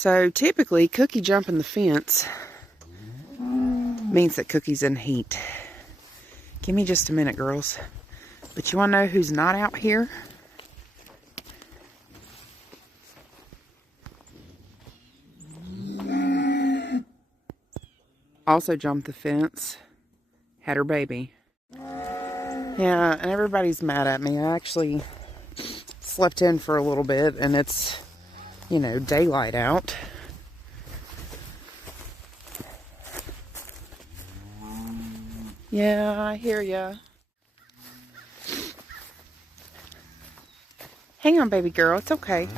So typically, Cookie jumping the fence means that Cookie's in heat. Give me just a minute, girls. But you want to know who's not out here? Also jumped the fence. Had her baby. Yeah, and everybody's mad at me. I actually slept in for a little bit, and it's, you know, daylight out. Yeah, I hear ya. Hang on, baby girl. It's okay.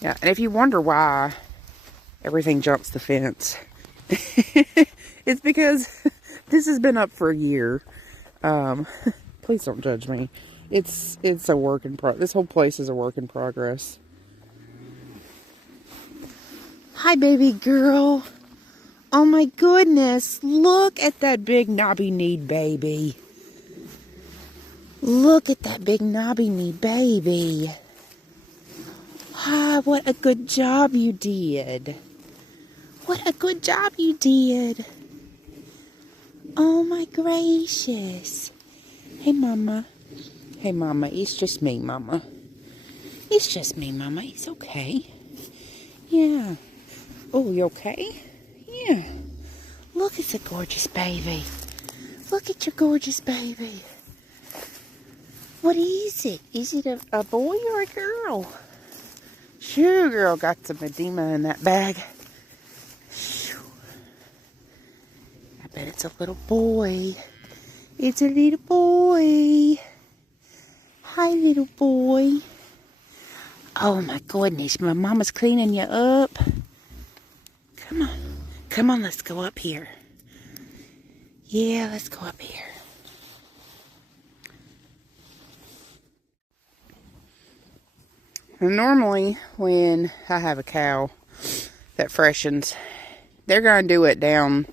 Yeah, and if you wonder why everything jumps the fence, it's because this has been up for a year. Please don't judge me. It's a work in progress. This whole place is a work in progress. Hi, baby girl. Oh my goodness. Look at that big knobby-kneed baby. Look at that big knobby-kneed baby. Ah, what a good job you did. What a good job you did. Oh my gracious. Hey, Mama. Hey, Mama. It's just me, Mama. It's just me, Mama. It's okay. Yeah. Oh, you okay? Yeah. Look at the gorgeous baby. Look at your gorgeous baby. What is it? Is it a boy or a girl? Sure, girl. Got some edema in that bag. I bet it's a little boy. It's a little boy. Hi, little boy. Oh, my goodness. My mama's cleaning you up. Come on. Come on, let's go up here. Yeah, let's go up here. And normally, when I have a cow that freshens, they're going to do it down.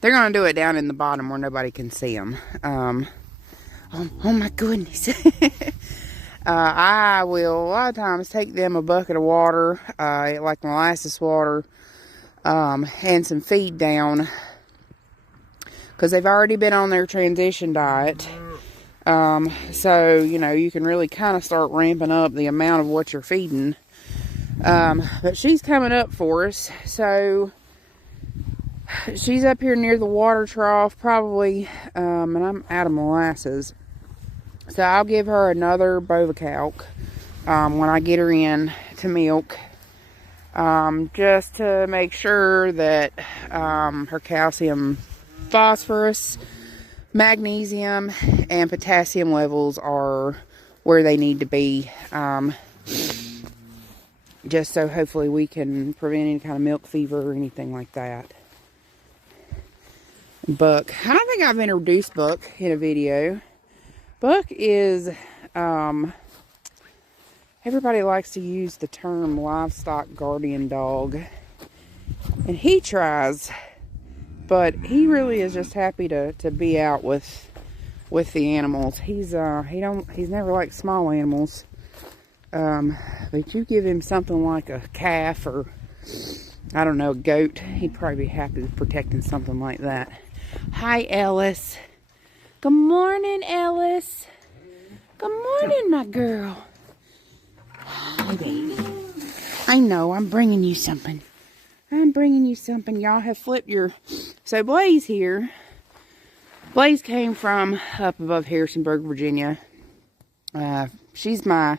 They're going to do it down in the bottom where nobody can see them. Oh my goodness. I will, a lot of times, take them a bucket of water, like molasses water, and some feed down, because they've already been on their transition diet. So, you know, you can really kind of start ramping up the amount of what you're feeding. But she's coming up for us, so she's up here near the water trough, probably, and I'm out of molasses. So I'll give her another Bovicalc when I get her in to milk, just to make sure that her calcium, phosphorus, magnesium, and potassium levels are where they need to be, just so hopefully we can prevent any kind of milk fever or anything like that. Buck, I don't think I've introduced Buck in a video. Buck is, everybody likes to use the term livestock guardian dog, and he tries, but he really is just happy to be out with the animals. He's never liked small animals, but you give him something like a calf or, I don't know, a goat, he'd probably be happy with protecting something like that. Hi, Ellis. Good morning, Ellis. Good morning, my girl. Hi, baby. I know, I'm bringing you something. I'm bringing you something. Y'all have flipped your... So, Blaze here. Blaze came from up above Harrisonburg, Virginia. She's my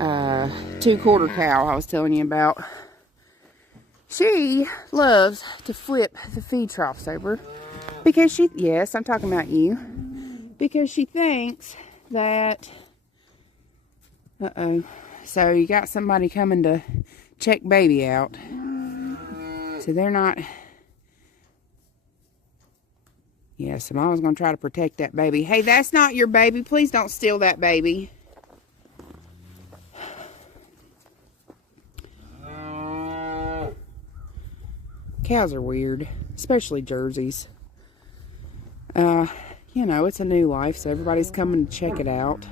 2-quarter cow I was telling you about. She loves to flip the feed troughs over. Because she... Yes, I'm talking about you. Because she thinks that... Uh-oh. So, you got somebody coming to check baby out. So, they're not... Yeah, so Mama's going to try to protect that baby. Hey, that's not your baby. Please don't steal that baby. Cows are weird. Especially Jerseys. You know, it's a new life, so everybody's coming to check it out.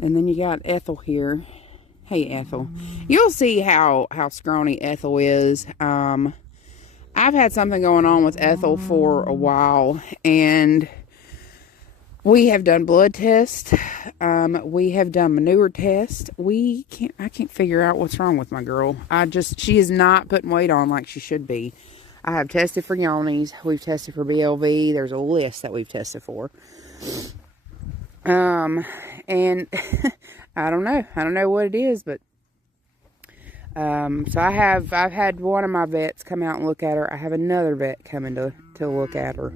And then you got Ethel here. Hey, Ethel. You'll see how scrawny Ethel is. I've had something going on with Ethel for a while, and we have done blood tests. We have done manure tests. I can't figure out what's wrong with my girl. She is not putting weight on like she should be. I have tested for yawnies. We've tested for BLV. There's a list that we've tested for. And I don't know what it is, but so I've had one of my vets come out and look at her. I have another vet coming to look at her.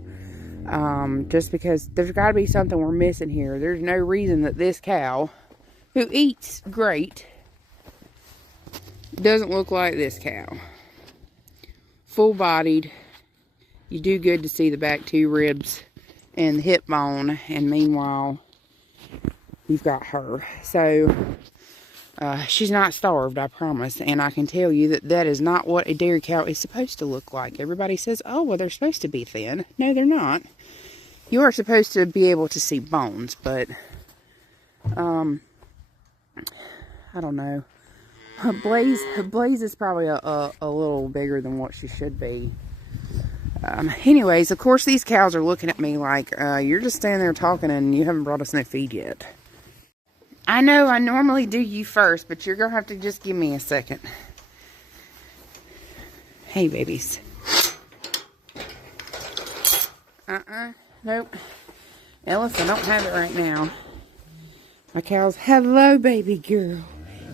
Just because there's got to be something we're missing here. There's no reason that this cow, who eats great, doesn't look like this cow. Full-bodied. You do good to see the back two ribs and the hip bone, and meanwhile, you've got her. So, she's not starved, I promise. And I can tell you that is not what a dairy cow is supposed to look like. Everybody says, oh, well, they're supposed to be thin. No, they're not. You are supposed to be able to see bones, but, I don't know. Blaze is probably a little bigger than what she should be. Anyways, of course, these cows are looking at me like, you're just standing there talking and you haven't brought us no feed yet. I know I normally do you first, but you're going to have to just give me a second. Hey, babies. Nope. Ellis, I don't have it right now. My cows, hello, baby girl.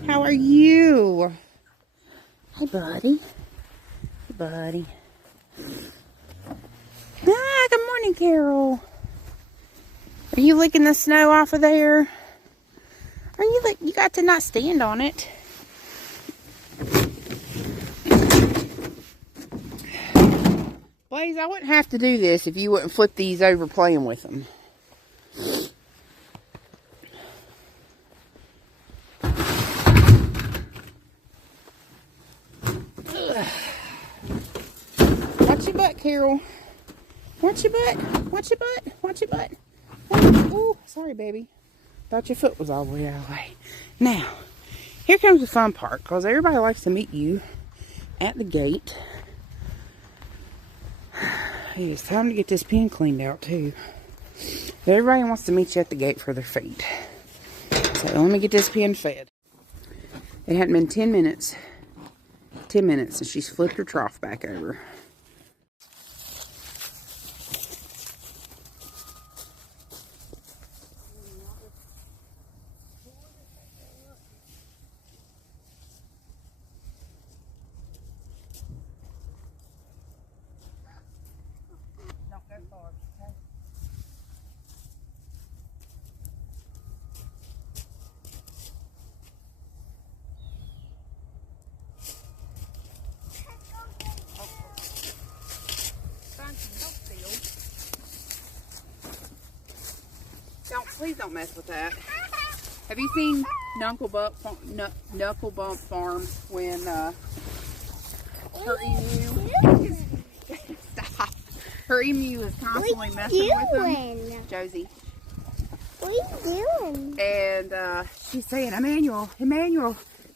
How are you? Hi, buddy. Hey, buddy. Good morning, Carol. Are you licking the snow off of there? Are you you got to not stand on it. Blaze, I wouldn't have to do this if you wouldn't flip these over playing with them. Watch your butt, Carol. Watch your butt. Watch your butt. Watch your butt. Oh, sorry, baby. Thought your foot was all the way out of the way. Now, here comes the fun part, because everybody likes to meet you at the gate. Hey, it's time to get this pen cleaned out, too. But everybody wants to meet you at the gate for their feet. So, let me get this pen fed. It hadn't been 10 minutes. 10 minutes, and she's flipped her trough back over. Please don't mess with that. Have you seen Knuckle Bump Farm when her emu stop? Her emu is constantly messing with them. Josie. What are you doing? And she's saying, Emmanuel,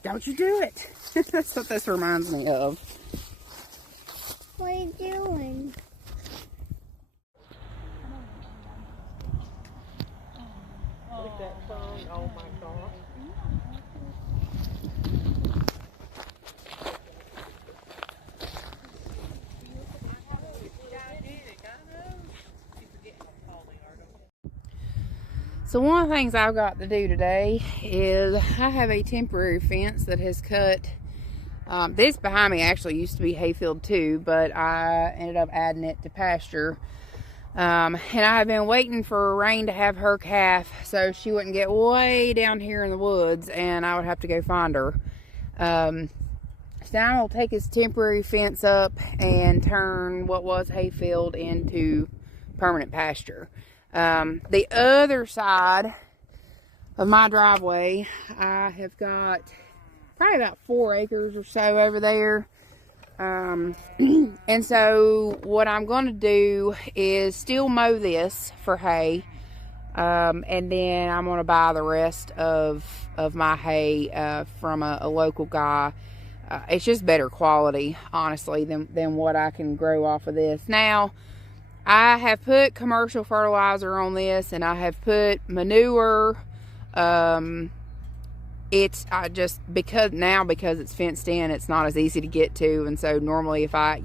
don't you do it. That's what this reminds me of. What are you doing? That song, oh my gosh. So one of the things I've got to do today is I have a temporary fence that has cut. This behind me actually used to be hayfield too, but I ended up adding it to pasture. And I have been waiting for Rain to have her calf so she wouldn't get way down here in the woods and I would have to go find her. So now I'll take his temporary fence up and turn what was hayfield into permanent pasture. The other side of my driveway, I have got probably about 4 acres or so over there. And so what I'm going to do is still mow this for hay. And then I'm going to buy the rest of my hay from a local guy. It's just better quality, honestly, than what I can grow off of this. Now, I have put commercial fertilizer on this, and I have put manure. It's just because it's fenced in, it's not as easy to get to. And so normally if I,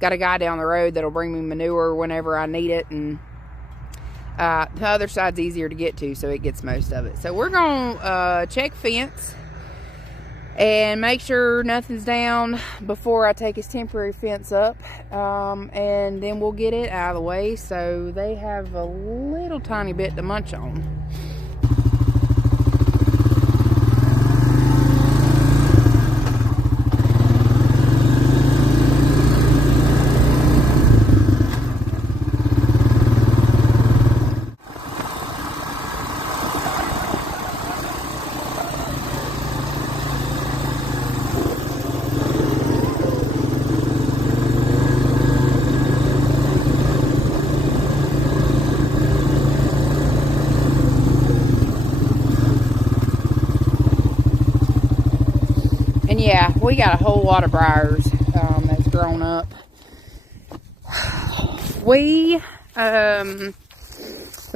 got a guy down the road that'll bring me manure whenever I need it, and the other side's easier to get to, so it gets most of it. So we're gonna check fence and make sure nothing's down before I take his temporary fence up, and then we'll get it out of the way so they have a little tiny bit to munch on. And yeah, we got a whole lot of briars that's grown up. We, the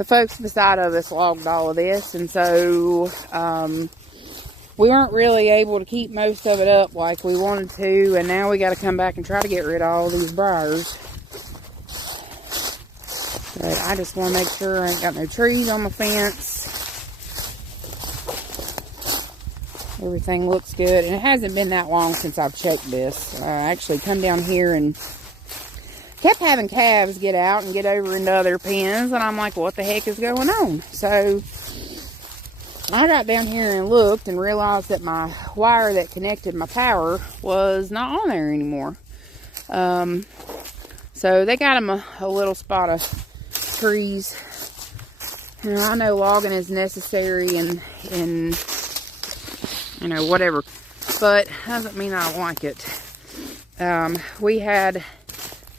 folks beside of us logged all of this, and so we weren't really able to keep most of it up like we wanted to, and now we got to come back and try to get rid of all these briars. But I just want to make sure I ain't got no trees on my fence. Everything looks good, and it hasn't been that long since I've checked this. I actually come down here and kept having calves get out and get over into other pens, and I'm like, what the heck is going on? So I got down here and looked and realized that my wire that connected my power was not on there anymore. So they got them a little spot of trees. And I know logging is necessary and whatever, but doesn't mean I like it. We had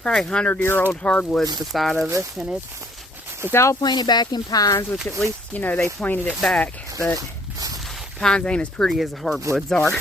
probably 100-year-old hardwoods beside of us, and it's all planted back in pines, which at least, they planted it back, but pines ain't as pretty as the hardwoods are.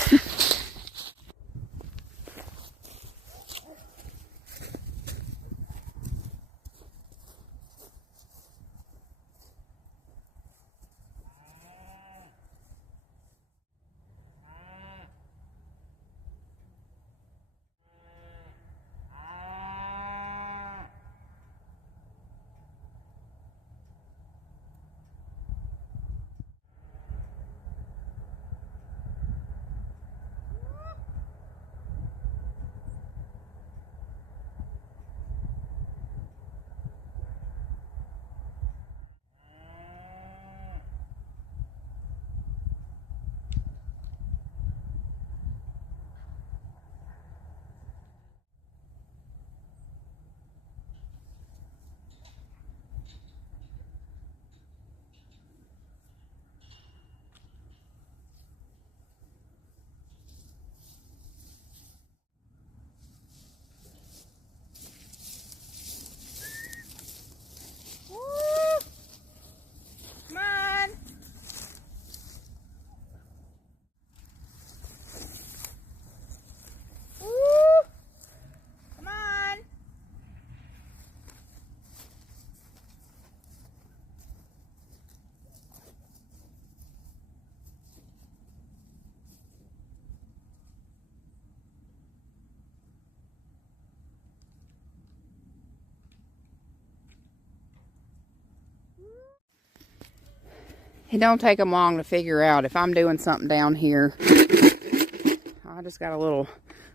It don't take them long to figure out if I'm doing something down here. I just got a little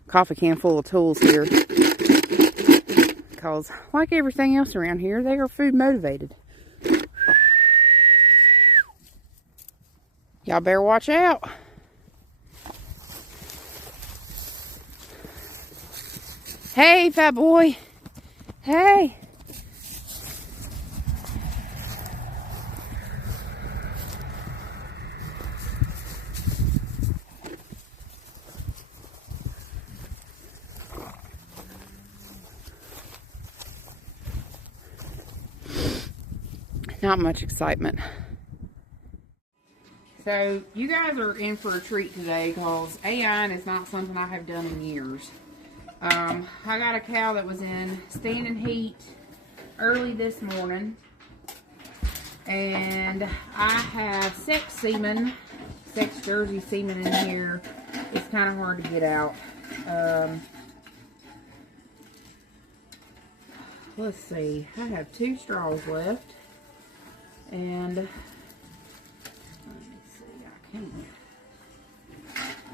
coffee can full of tools here. Because, like everything else around here, they are food motivated. Y'all better watch out. Hey, fat boy. Hey. not much excitement. So you guys are in for a treat today because AI is not something I have done in years. I got a cow that was in standing heat early this morning, and I have sex Jersey semen in here. It's kind of hard to get out. Let's see, I have 2 straws left, and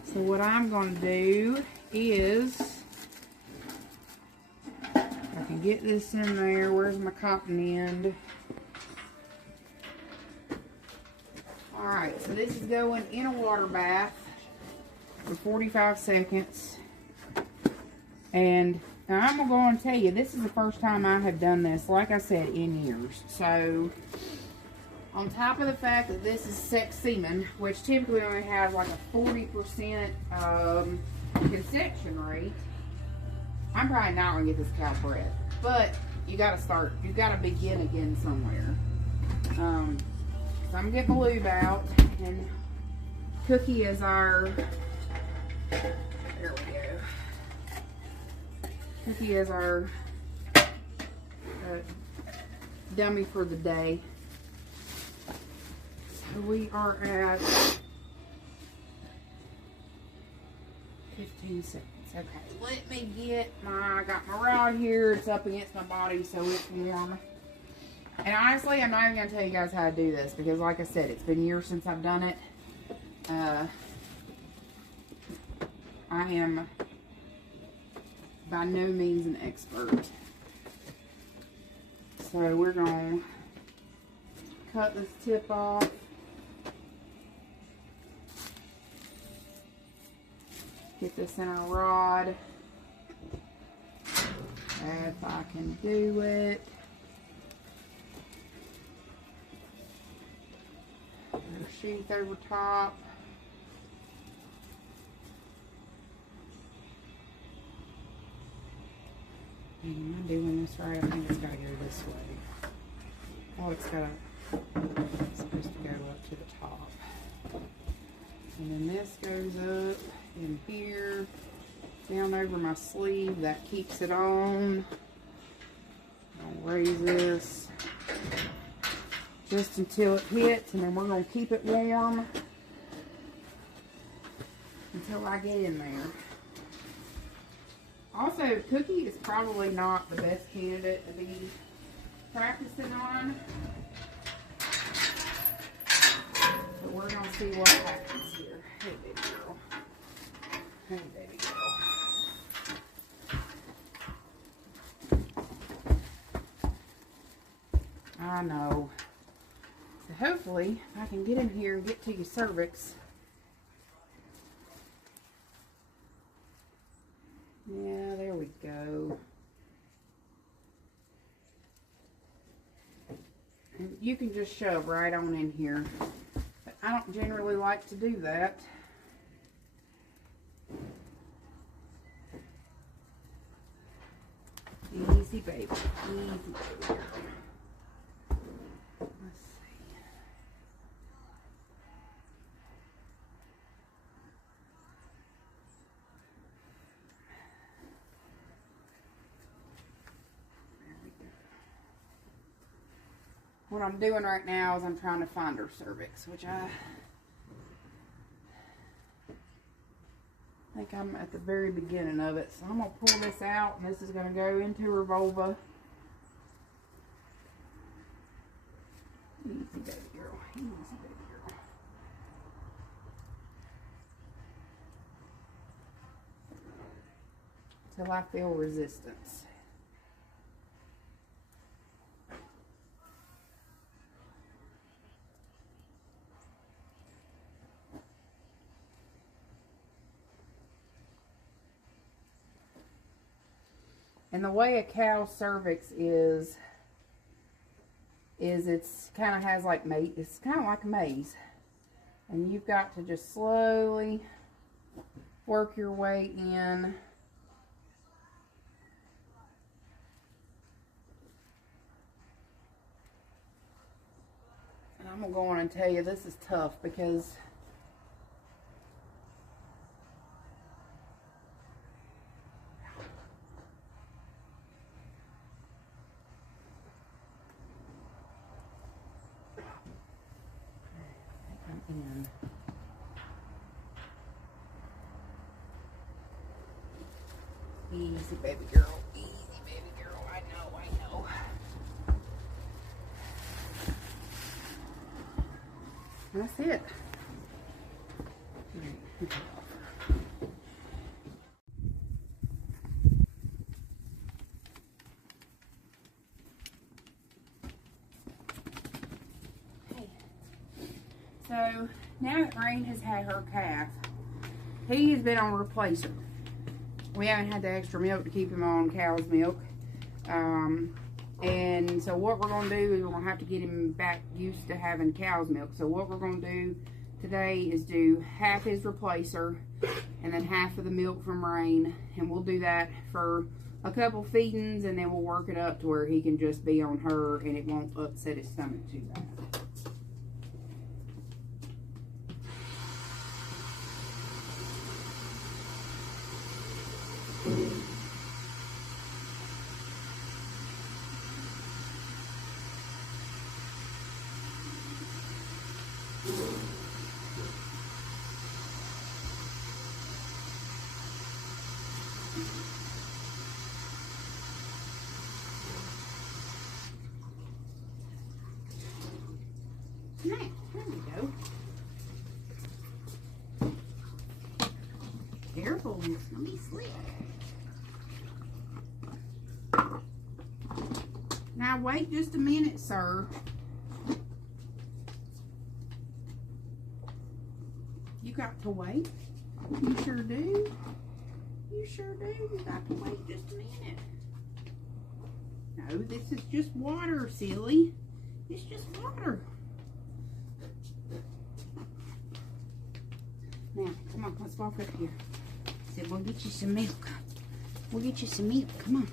so what I'm going to do is, I can get this in there. Where's my cotton end? Alright, so this is going in a water bath for 45 seconds. And now I'm going to tell you, this is the first time I have done this, like I said, in years. So, on top of the fact that this is sex semen, which typically only has like a 40% conception rate, I'm probably not going to get this cow bred. But you got to start, you got to begin again somewhere. So I'm getting the lube out, and Cookie is our, there we go. Cookie is our dummy for the day. So we are at 15 seconds. Okay, let me get I got my rod here. It's up against my body so it's warm. And honestly, I'm not even going to tell you guys how to do this because, like I said, it's been years since I've done it. I am by no means an expert. So we're going to cut this tip off. Get this in our rod. If I can do it. Sheath over top. Am I doing this right? I think it's got to go this way. Oh, it's supposed to go up to the top. And then this goes up in here, down over my sleeve. That keeps it on. I'll raise this just until it hits, and then we're going to keep it warm until I get in there. Also, Cookie is probably not the best candidate to be practicing on, but we're going to see what happens here. Hey, baby girl. Hey, baby girl. I know. So hopefully, if I can get in here and get to your cervix. Yeah, there we go. And you can just shove right on in here. But I don't generally like to do that. Easy, baby. Easy, baby. Let's see. There we go. What I'm doing right now is I'm trying to find her cervix, which I think I'm at the very beginning of it. So I'm going to pull this out, and this is going to go into her vulva. Easy, baby girl. Easy, baby girl. Till I feel resistance. And the way a cow's cervix is it's kind of has like it's kind of like a maze, and you've got to just slowly work your way in. I'm gonna go on and tell you this is tough because in. Easy, baby girl. Easy, baby girl. I know, I know. That's it. So now that Rain has had her calf, he has been on replacer. We haven't had the extra milk to keep him on cow's milk. And so what we're going to do is we're going to have to get him back used to having cow's milk. So what we're going to do today is do half his replacer and then half of the milk from Rain. And we'll do that for a couple feedings, and then we'll work it up to where he can just be on her and it won't upset his stomach too bad. Now, there we go. Careful, it's gonna be slick. Now wait just a minute, sir. You got to wait. You sure do. You sure do. You got to wait just a minute. No, this is just water, silly. It's just water. Now, come on, let's walk up here. Said we'll get you some milk. We'll get you some milk. Come on.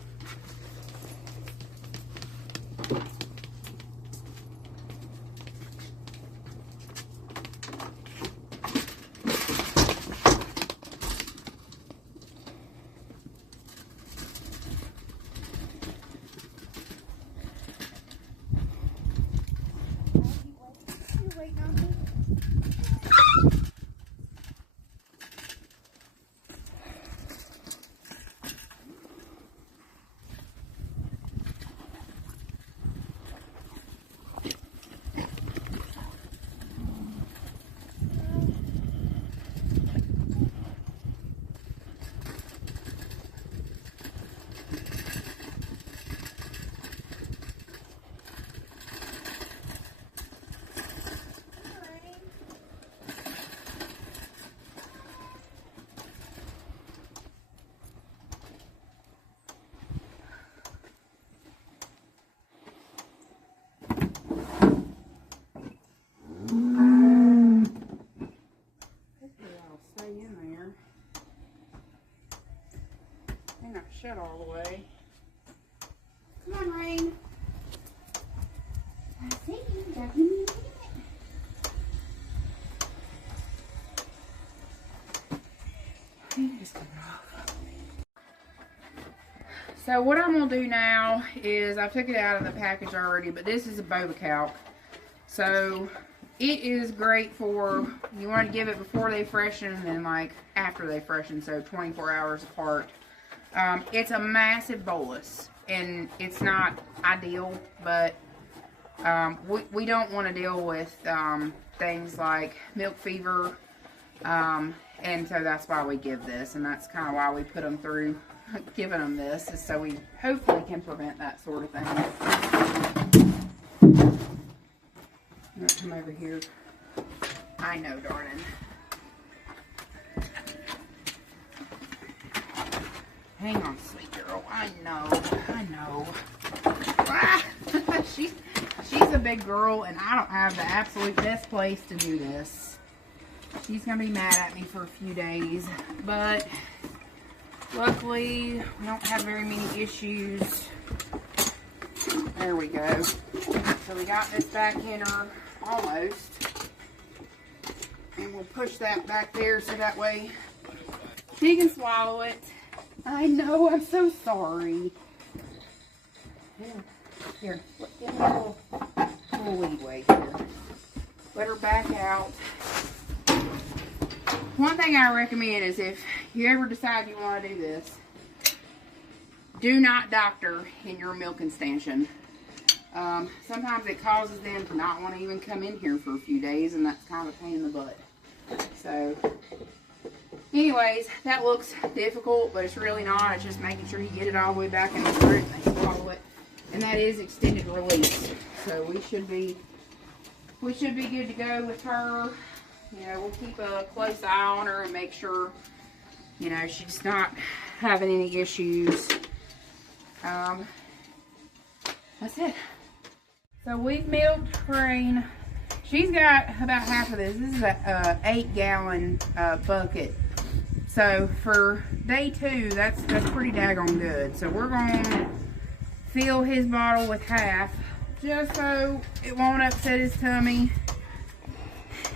Shut all the way. Come on, Rain. I see you. Got me a minute. So what I'm gonna do now is I took it out of the package already, but this is a Bovicalc. So it is great for, you want to give it before they freshen and then like after they freshen, so 24 hours apart. It's a massive bolus, and it's not ideal, but we don't want to deal with things like milk fever, and so that's why we give this, and that's kind of why we put them through giving them this, is so we hopefully can prevent that sort of thing. I'm going to come over here. I know, darling. Hang on, sweet girl. I know. I know. Ah! she's a big girl, and I don't have the absolute best place to do this. She's going to be mad at me for a few days, but luckily we don't have very many issues. There we go. So we got this back in her almost. And we'll push that back there so that way she can swallow it. I know, I'm so sorry. Here, give me a little leeway here. Let her back out. One thing I recommend is if you ever decide you want to do this, do not doctor in your milking station. Sometimes it causes them to not want to even come in here for a few days, and that's kind of a pain in the butt. So, anyways, that looks difficult, but it's really not. It's just making sure you get it all the way back in the throat and they swallow it. And that is extended release. So we should be good to go with her. You know, we'll keep a close eye on her and make sure, you know, she's not having any issues. That's it. So we've milked Crane. She's got about half of this. This is a 8-gallon bucket. So for day 2, that's pretty daggone good. So we're gonna fill his bottle with half, just so it won't upset his tummy.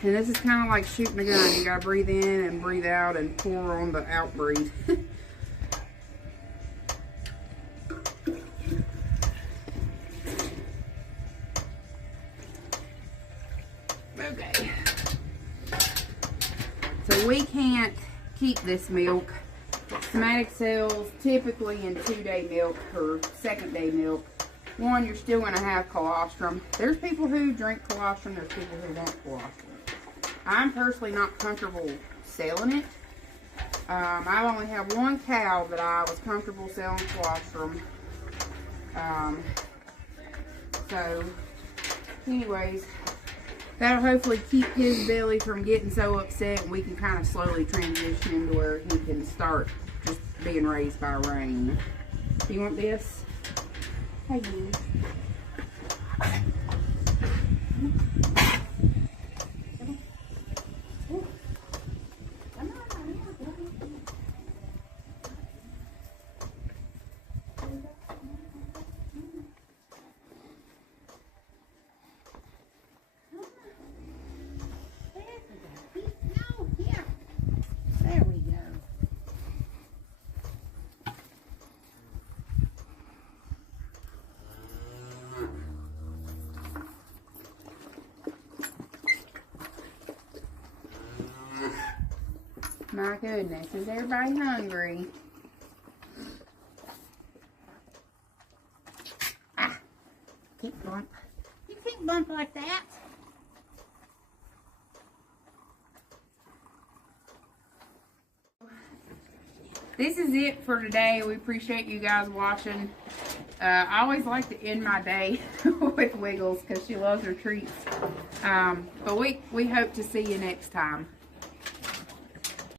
And this is kind of like shooting a gun. You gotta breathe in and breathe out and pour on the out breathe. Okay. So we can't keep this milk. Somatic cells typically in 2-day milk or 2nd-day milk. One, you're still going to have colostrum. There's people who drink colostrum. There's people who want colostrum. I'm personally not comfortable selling it. I only have one cow that I was comfortable selling colostrum. So, anyways, that'll hopefully keep his belly from getting so upset, and we can kind of slowly transition into where he can start just being raised by rain. Do you want this? Hey, you. My goodness, is everybody hungry? Ah, keep bump. You can't bump like that. This is it for today. We appreciate you guys watching. I always like to end my day with Wiggles because she loves her treats. But we hope to see you next time.